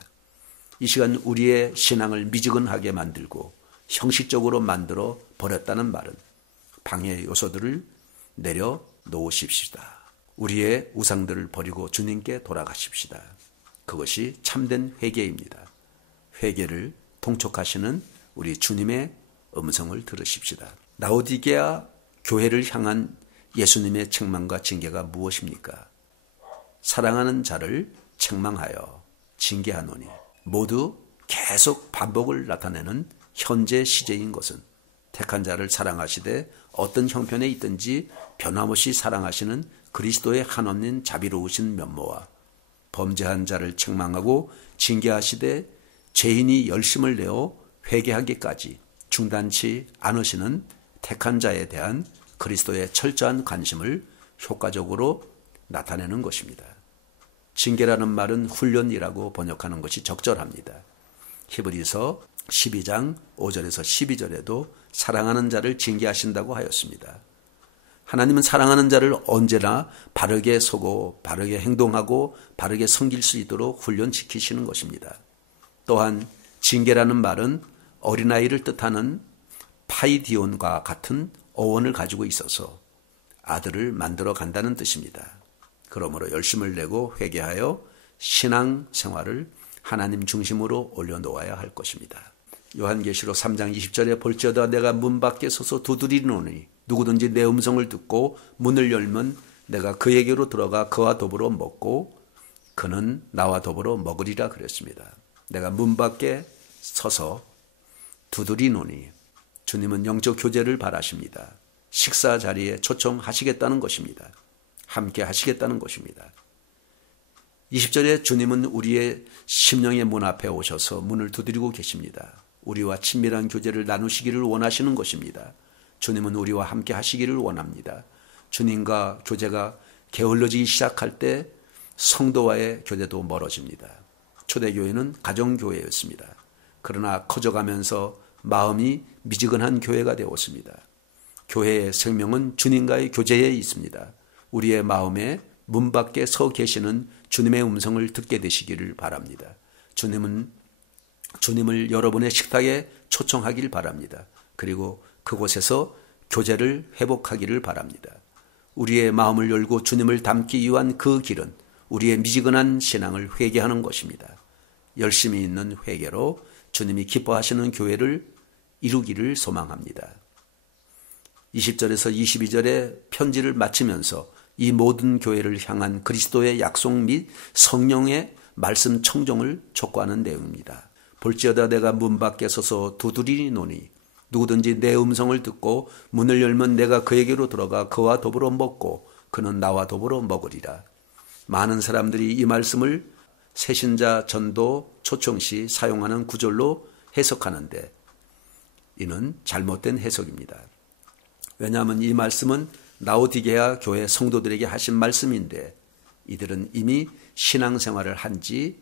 이 시간 우리의 신앙을 미지근하게 만들고 형식적으로 만들어 버렸다는 말은 방해 요소들을 내려 놓으십시다. 우리의 우상들을 버리고 주님께 돌아가십시다. 그것이 참된 회개입니다. 회개를 통촉하시는 우리 주님의 음성을 들으십시다. 라오디게아 교회를 향한 예수님의 책망과 징계가 무엇입니까? 사랑하는 자를 책망하여 징계하노니. 모두 계속 반복을 나타내는 현재 시제인 것은 택한 자를 사랑하시되 어떤 형편에 있든지 변함없이 사랑하시는 그리스도의 한없는 자비로우신 면모와 범죄한 자를 책망하고 징계하시되 죄인이 열심을 내어 회개하기까지 중단치 않으시는 택한 자에 대한 그리스도의 철저한 관심을 효과적으로 나타내는 것입니다. 징계라는 말은 훈련이라고 번역하는 것이 적절합니다. 히브리서 12장 5절에서 12절에도 사랑하는 자를 징계하신다고 하였습니다. 하나님은 사랑하는 자를 언제나 바르게 서고 바르게 행동하고 바르게 섬길 수 있도록 훈련시키시는 것입니다. 또한 징계라는 말은 어린아이를 뜻하는 파이디온과 같은 어원을 가지고 있어서 아들을 만들어 간다는 뜻입니다. 그러므로 열심을 내고 회개하여 신앙 생활을 하나님 중심으로 올려놓아야 할 것입니다. 요한계시록 3장 20절에 볼지어다 내가 문 밖에 서서 두드리노니 누구든지 내 음성을 듣고 문을 열면 내가 그에게로 들어가 그와 더불어 먹고 그는 나와 더불어 먹으리라 그랬습니다. 내가 문 밖에 서서 두드리노니 주님은 영적 교제를 바라십니다. 식사 자리에 초청하시겠다는 것입니다. 함께 하시겠다는 것입니다. 20절에 주님은 우리의 심령의 문 앞에 오셔서 문을 두드리고 계십니다. 우리와 친밀한 교제를 나누시기를 원하시는 것입니다. 주님은 우리와 함께 하시기를 원합니다. 주님과 교제가 게을러지기 시작할 때 성도와의 교제도 멀어집니다. 초대교회는 가정교회였습니다. 그러나 커져가면서 마음이 미지근한 교회가 되었습니다. 교회의 생명은 주님과의 교제에 있습니다. 우리의 마음에 문 밖에 서 계시는 주님의 음성을 듣게 되시기를 바랍니다. 주님을 여러분의 식탁에 초청하기를 바랍니다. 그리고 그곳에서 교제를 회복하기를 바랍니다. 우리의 마음을 열고 주님을 닮기 위한 그 길은 우리의 미지근한 신앙을 회개하는 것입니다. 열심히 있는 회개로 주님이 기뻐하시는 교회를 이루기를 소망합니다. 20절에서 22절의 편지를 마치면서 이 모든 교회를 향한 그리스도의 약속 및 성령의 말씀 청정을 촉구하는 내용입니다. 볼지어다 내가 문 밖에 서서 두드리노니 누구든지 내 음성을 듣고 문을 열면 내가 그에게로 들어가 그와 더불어 먹고 그는 나와 더불어 먹으리라. 많은 사람들이 이 말씀을 새신자 전도 초청 시 사용하는 구절로 해석하는데 이는 잘못된 해석입니다. 왜냐하면 이 말씀은 라오디게아 교회 성도들에게 하신 말씀인데 이들은 이미 신앙생활을 한 지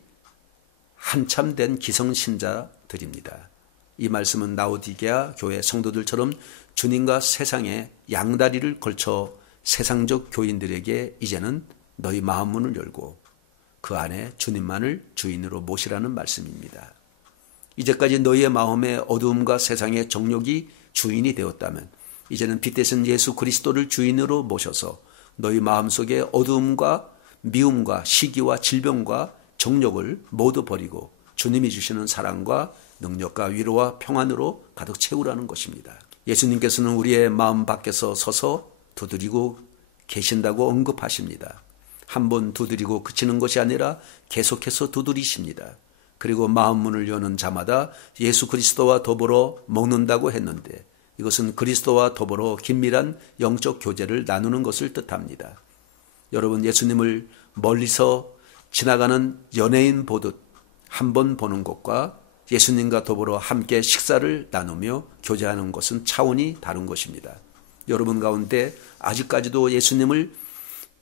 한참 된 기성신자들입니다. 이 말씀은 라오디게아 교회 성도들처럼 주님과 세상에 양다리를 걸쳐 세상적 교인들에게 이제는 너희 마음 문을 열고 그 안에 주님만을 주인으로 모시라는 말씀입니다. 이제까지 너희의 마음의 어두움과 세상의 정욕이 주인이 되었다면 이제는 빛 대신 예수 그리스도를 주인으로 모셔서 너희 마음속의 어두움과 미움과 시기와 질병과 정욕을 모두 버리고 주님이 주시는 사랑과 능력과 위로와 평안으로 가득 채우라는 것입니다. 예수님께서는 우리의 마음 밖에서 서서 두드리고 계신다고 언급하십니다. 한 번 두드리고 그치는 것이 아니라 계속해서 두드리십니다. 그리고 마음 문을 여는 자마다 예수 그리스도와 더불어 먹는다고 했는데 이것은 그리스도와 더불어 긴밀한 영적 교제를 나누는 것을 뜻합니다. 여러분 예수님을 멀리서 지나가는 연예인 보듯 한 번 보는 것과 예수님과 더불어 함께 식사를 나누며 교제하는 것은 차원이 다른 것입니다. 여러분 가운데 아직까지도 예수님을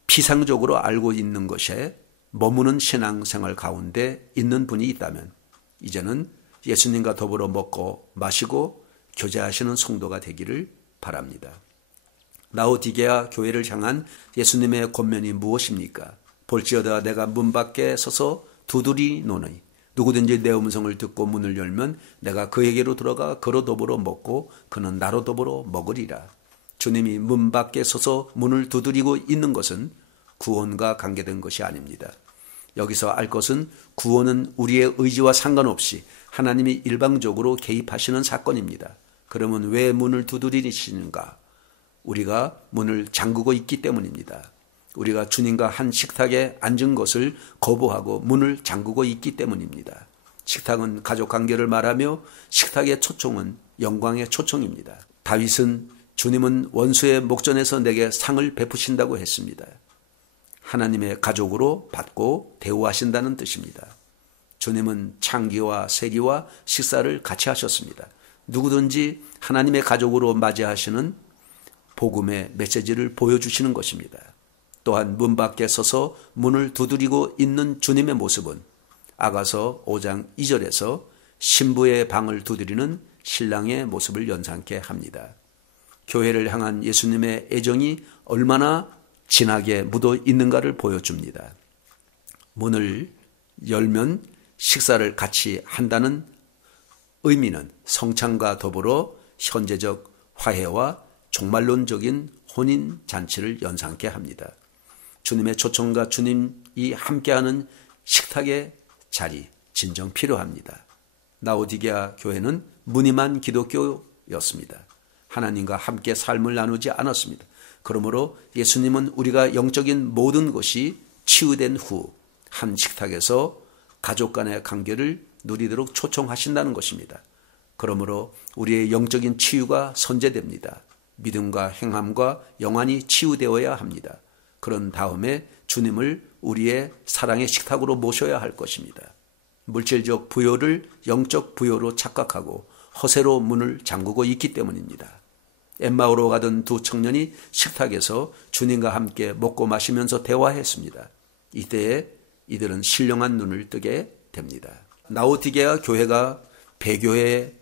피상적으로 알고 있는 것에 머무는 신앙생활 가운데 있는 분이 있다면 이제는 예수님과 더불어 먹고 마시고 교제하시는 성도가 되기를 바랍니다. 라오디게아 교회를 향한 예수님의 권면이 무엇입니까? 볼지어다 내가 문 밖에 서서 두드리노니 누구든지 내 음성을 듣고 문을 열면 내가 그에게로 들어가 그로 더불어 먹고 그는 나로 더불어 먹으리라. 주님이 문 밖에 서서 문을 두드리고 있는 것은 구원과 관계된 것이 아닙니다. 여기서 알 것은 구원은 우리의 의지와 상관없이 하나님이 일방적으로 개입하시는 사건입니다. 그러면 왜 문을 두드리시는가? 우리가 문을 잠그고 있기 때문입니다. 우리가 주님과 한 식탁에 앉은 것을 거부하고 문을 잠그고 있기 때문입니다. 식탁은 가족 관계를 말하며 식탁의 초청은 영광의 초청입니다. 다윗은 주님은 원수의 목전에서 내게 상을 베푸신다고 했습니다. 하나님의 가족으로 받고 대우하신다는 뜻입니다. 주님은 창기와 세리와 식사를 같이 하셨습니다. 누구든지 하나님의 가족으로 맞이하시는 복음의 메시지를 보여주시는 것입니다. 또한 문 밖에 서서 문을 두드리고 있는 주님의 모습은 아가서 5장 2절에서 신부의 방을 두드리는 신랑의 모습을 연상케 합니다. 교회를 향한 예수님의 애정이 얼마나 진하게 묻어 있는가를 보여줍니다. 문을 열면 식사를 같이 한다는 의미는 성찬과 더불어 현재적 화해와 종말론적인 혼인 잔치를 연상케 합니다. 주님의 초청과 주님이 함께하는 식탁의 자리 진정 필요합니다. 라오디게아 교회는 무늬만 기독교였습니다. 하나님과 함께 삶을 나누지 않았습니다. 그러므로 예수님은 우리가 영적인 모든 것이 치유된 후 한 식탁에서 가족 간의 관계를 누리도록 초청하신다는 것입니다. 그러므로 우리의 영적인 치유가 선제됩니다. 믿음과 행함과 영안이 치유되어야 합니다. 그런 다음에 주님을 우리의 사랑의 식탁으로 모셔야 할 것입니다. 물질적 부요를 영적 부요로 착각하고 허세로 문을 잠그고 있기 때문입니다. 엠마오로 가던 두 청년이 식탁에서 주님과 함께 먹고 마시면서 대화했습니다. 이때에 이들은 신령한 눈을 뜨게 됩니다. 라오디게아 교회가 배교의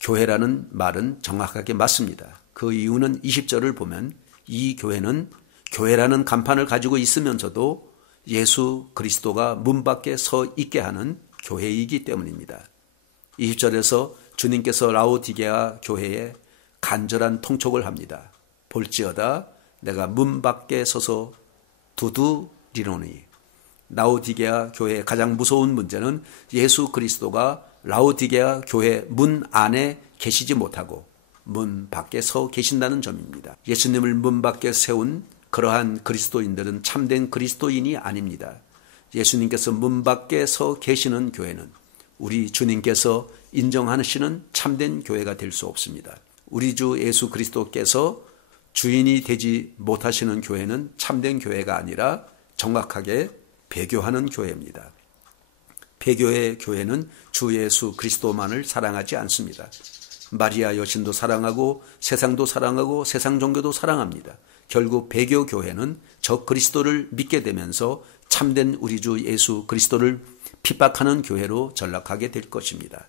교회라는 말은 정확하게 맞습니다. 그 이유는 20절을 보면 이 교회는 교회라는 간판을 가지고 있으면서도 예수 그리스도가 문 밖에 서 있게 하는 교회이기 때문입니다. 20절에서 주님께서 라오디게아 교회에 간절한 통촉을 합니다. 볼지어다 내가 문 밖에 서서 두드리노니. 라오디게아 교회의 가장 무서운 문제는 예수 그리스도가 라오디게아 교회 문 안에 계시지 못하고 문 밖에 서 계신다는 점입니다. 예수님을 문 밖에 세운 그러한 그리스도인들은 참된 그리스도인이 아닙니다. 예수님께서 문 밖에 서 계시는 교회는 우리 주님께서 인정하시는 참된 교회가 될 수 없습니다. 우리 주 예수 그리스도께서 주인이 되지 못하시는 교회는 참된 교회가 아니라 정확하게 배교하는 교회입니다. 배교의 교회는 주 예수 그리스도만을 사랑하지 않습니다. 마리아 여신도 사랑하고 세상도 사랑하고 세상 종교도 사랑합니다. 결국 배교 교회는 저 그리스도를 믿게 되면서 참된 우리 주 예수 그리스도를 핍박하는 교회로 전락하게 될 것입니다.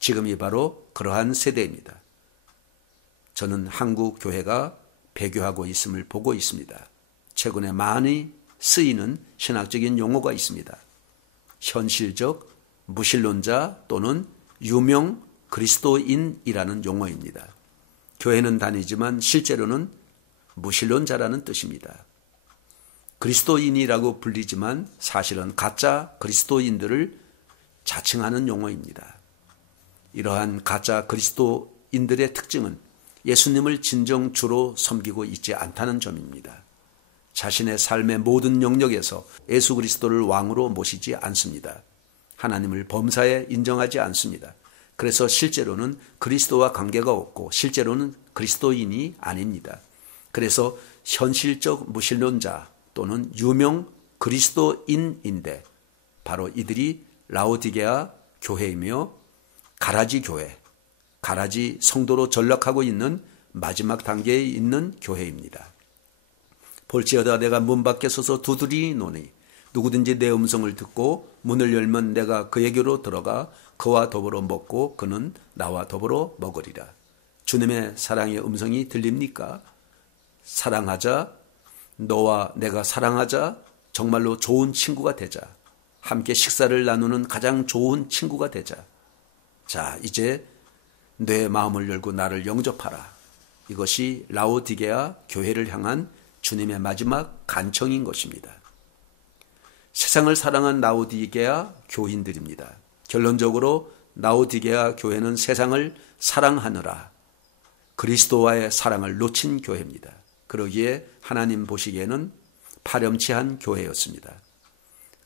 지금이 바로 그러한 세대입니다. 저는 한국 교회가 배교하고 있음을 보고 있습니다. 최근에 많이 쓰이는 신학적인 용어가 있습니다. 현실적 무신론자 또는 유명 그리스도인이라는 용어입니다. 교회는 다니지만 실제로는 무신론자라는 뜻입니다. 그리스도인이라고 불리지만 사실은 가짜 그리스도인들을 자칭하는 용어입니다. 이러한 가짜 그리스도인들의 특징은 예수님을 진정 주로 섬기고 있지 않다는 점입니다. 자신의 삶의 모든 영역에서 예수 그리스도를 왕으로 모시지 않습니다. 하나님을 범사에 인정하지 않습니다. 그래서 실제로는 그리스도와 관계가 없고 실제로는 그리스도인이 아닙니다. 그래서 현실적 무신론자 또는 유명 그리스도인인데 바로 이들이 라오디게아 교회이며 가라지 교회, 가라지 성도로 전락하고 있는 마지막 단계에 있는 교회입니다. 볼지어다 내가 문 밖에 서서 두드리노니 누구든지 내 음성을 듣고 문을 열면 내가 그에게로 들어가 그와 더불어 먹고 그는 나와 더불어 먹으리라. 주님의 사랑의 음성이 들립니까? 사랑하자, 너와 내가 사랑하자, 정말로 좋은 친구가 되자. 함께 식사를 나누는 가장 좋은 친구가 되자. 자, 이제 내 마음을 열고 나를 영접하라. 이것이 라오디게아 교회를 향한 주님의 마지막 간청인 것입니다. 세상을 사랑한 라오디게아 교인들입니다. 결론적으로 라오디게아 교회는 세상을 사랑하느라 그리스도와의 사랑을 놓친 교회입니다. 그러기에 하나님 보시기에는 파렴치한 교회였습니다.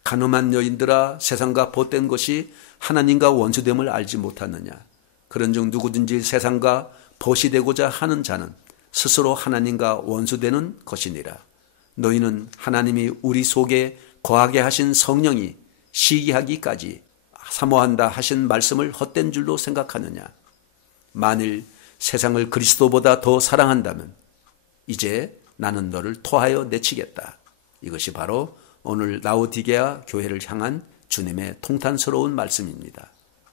가늠한 여인들아, 세상과 보탠 것이 하나님과 원수됨을 알지 못하느냐. 그런즉 누구든지 세상과 벗이 되고자 하는 자는 스스로 하나님과 원수되는 것이니라. 너희는 하나님이 우리 속에 거하게 하신 성령이 시기하기까지 사모한다 하신 말씀을 헛된 줄로 생각하느냐. 만일 세상을 그리스도보다 더 사랑한다면 이제 나는 너를 토하여 내치겠다. 이것이 바로 오늘 라오디게아 교회를 향한 주님의 통탄스러운 말씀입니다.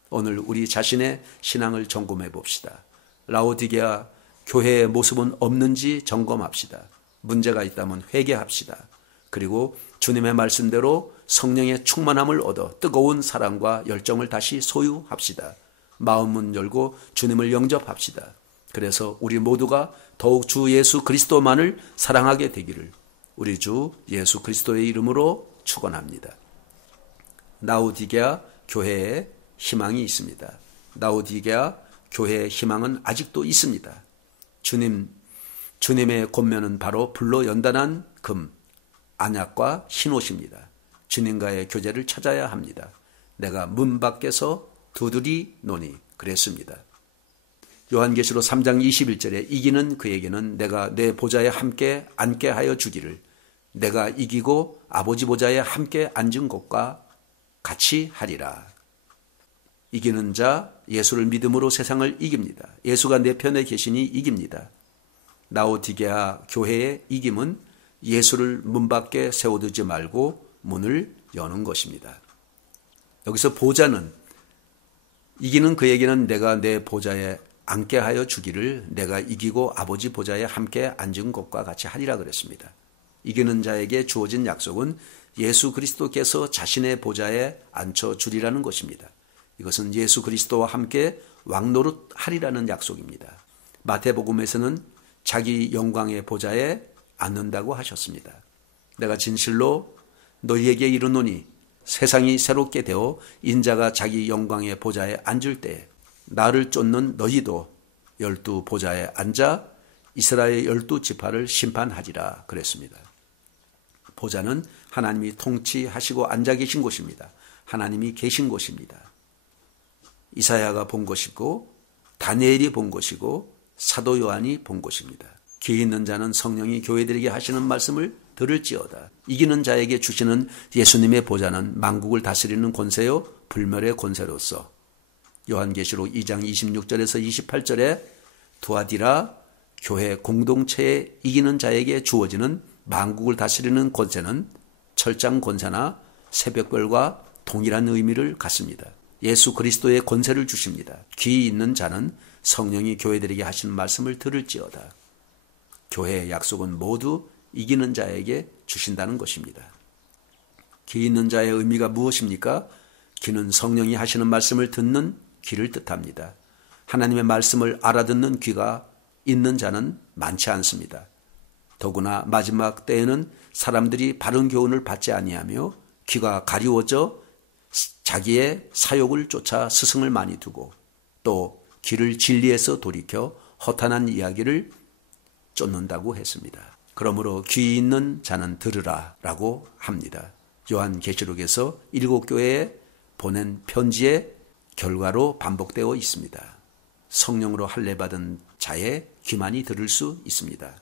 오늘 우리 자신의 신앙을 점검해 봅시다. 라오디게아 교회의 모습은 없는지 점검합시다. 문제가 있다면 회개합시다. 그리고 주님의 말씀대로 성령의 충만함을 얻어 뜨거운 사랑과 열정을 다시 소유합시다. 마음문 열고 주님을 영접합시다. 그래서 우리 모두가 더욱 주 예수 그리스도만을 사랑하게 되기를 우리 주 예수 그리스도의 이름으로 축원합니다. 라오디게아 교회에 희망이 있습니다. 라오디게아 교회의 희망은 아직도 있습니다. 주님의 권면은 바로 불로 연단한 금, 안약과 흰옷입니다. 주님과의 교제를 찾아야 합니다. 내가 문 밖에서 두드리노니 그랬습니다. 요한계시록 3장 21절에 이기는 그에게는 내가 내 보좌에 함께 앉게 하여 주기를 내가 이기고 아버지 보좌에 함께 앉은 것과 같이 하리라. 이기는 자 예수를 믿음으로 세상을 이깁니다. 예수가 내 편에 계시니 이깁니다. 라오디게아 교회의 이김은 예수를 문 밖에 세워두지 말고 문을 여는 것입니다. 여기서 보좌는 이기는 그에게는 내가 내 보좌에 앉게 하여 주기를 내가 이기고 아버지 보좌에 함께 앉은 것과 같이 하리라 그랬습니다. 이기는 자에게 주어진 약속은 예수 그리스도께서 자신의 보좌에 앉혀주리라는 것입니다. 이것은 예수 그리스도와 함께 왕노릇 하리라는 약속입니다. 마태복음에서는 자기 영광의 보좌에 앉는다고 하셨습니다. 내가 진실로 너희에게 이르노니 세상이 새롭게 되어 인자가 자기 영광의 보좌에 앉을 때 나를 쫓는 너희도 12 보좌에 앉아 이스라엘 12지파를 심판하리라 그랬습니다. 보좌는 하나님이 통치하시고 앉아 계신 곳입니다. 하나님이 계신 곳입니다. 이사야가 본 것이고 다니엘이 본 것이고 사도 요한이 본 것입니다. 귀 있는 자는 성령이 교회들에게 하시는 말씀을 들을지어다. 이기는 자에게 주시는 예수님의 보좌는 만국을 다스리는 권세요 불멸의 권세로서 요한계시록 2장 26절에서 28절에 두아디라 교회 공동체에 이기는 자에게 주어지는 만국을 다스리는 권세는 철장 권세나 새벽별과 동일한 의미를 갖습니다. 예수 그리스도의 권세를 주십니다. 귀 있는 자는 성령이 교회들에게 하시는 말씀을 들을지어다. 교회의 약속은 모두 이기는 자에게 주신다는 것입니다. 귀 있는 자의 의미가 무엇입니까? 귀는 성령이 하시는 말씀을 듣는 귀를 뜻합니다. 하나님의 말씀을 알아듣는 귀가 있는 자는 많지 않습니다. 더구나 마지막 때에는 사람들이 바른 교훈을 받지 아니하며 귀가 가리워져 자기의 사욕을 쫓아 스승을 많이 두고 또 귀를 진리에서 돌이켜 허탄한 이야기를 쫓는다고 했습니다. 그러므로 귀 있는 자는 들으라 라고 합니다. 요한계시록에서 7교회에 보낸 편지의 결과로 반복되어 있습니다. 성령으로 할례받은 자의 귀만이 들을 수 있습니다.